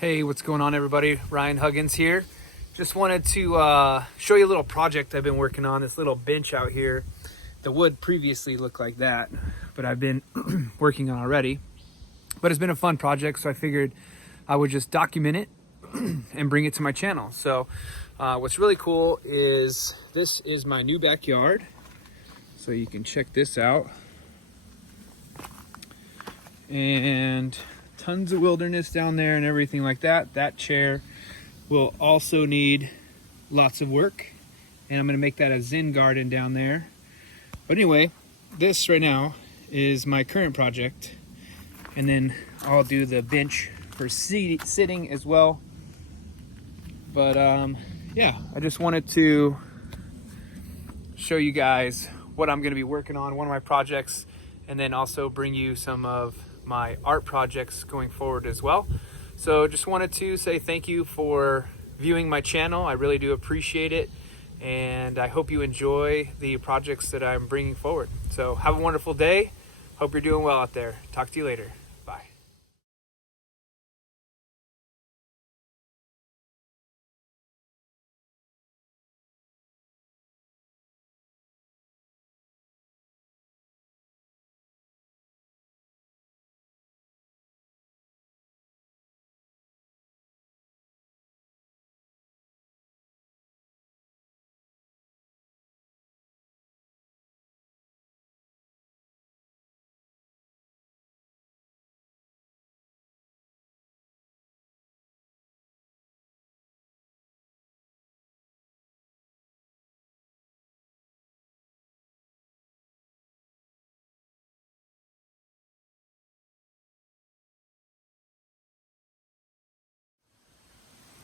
Hey, what's going on, everybody? Ryan Huggins here. Just wanted to show you a little project I've been working on, this little bench out here. The wood previously looked like that, but I've been working on already. But it's been a fun project, so I figured I would just document it and bring it to my channel. So what's really cool is this is my new backyard. So you can check this out. And tons of wilderness down there and everything like that. That chair will also need lots of work, and I'm gonna make that a Zen garden down there. But anyway, this right now is my current project, and then I'll do the bench for sitting as well. But yeah, I just wanted to show you guys what I'm gonna be working on, one of my projects, and then also bring you some of my art projects going forward as well. So just wanted to say thank you for viewing my channel. I really do appreciate it, and I hope you enjoy the projects that I'm bringing forward. So have a wonderful day. Hope you're doing well out there. Talk to you later. Bye.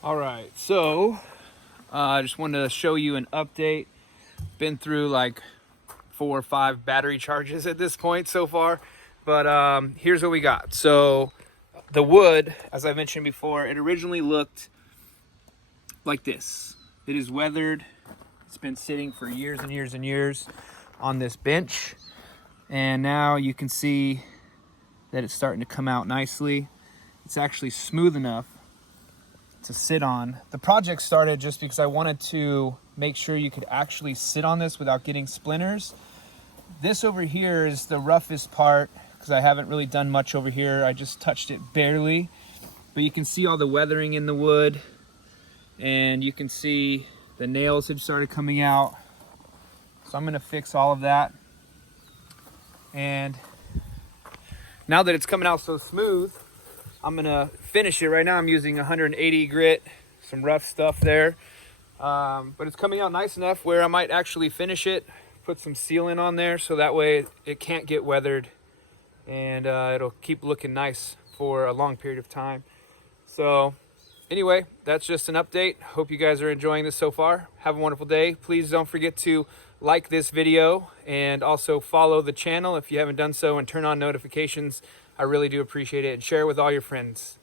All right, so I just wanted to show you an update. Been through like 4 or 5 battery charges at this point so far, but here's what we got. So the wood, as I mentioned before, it originally looked like this. It is weathered. It's been sitting for years and years and years on this bench, and now you can see that it's starting to come out nicely. It's actually smooth enough to sit on. The project started just because I wanted to make sure you could actually sit on this without getting splinters. This over here is the roughest part because I haven't really done much over here. I just touched it barely, but you can see all the weathering in the wood, and you can see the nails have started coming out. So I'm gonna fix all of that. And now that it's coming out so smooth, I'm gonna finish it. Right now I'm using 180 grit, some rough stuff there. But it's coming out nice enough where I might actually finish it, put some sealant on there so that way it can't get weathered, and it'll keep looking nice for a long period of time. So anyway, that's just an update. Hope you guys are enjoying this so far. Have a wonderful day. Please don't forget to like this video and also follow the channel if you haven't done so, and turn on notifications. I really do appreciate it, and share it with all your friends.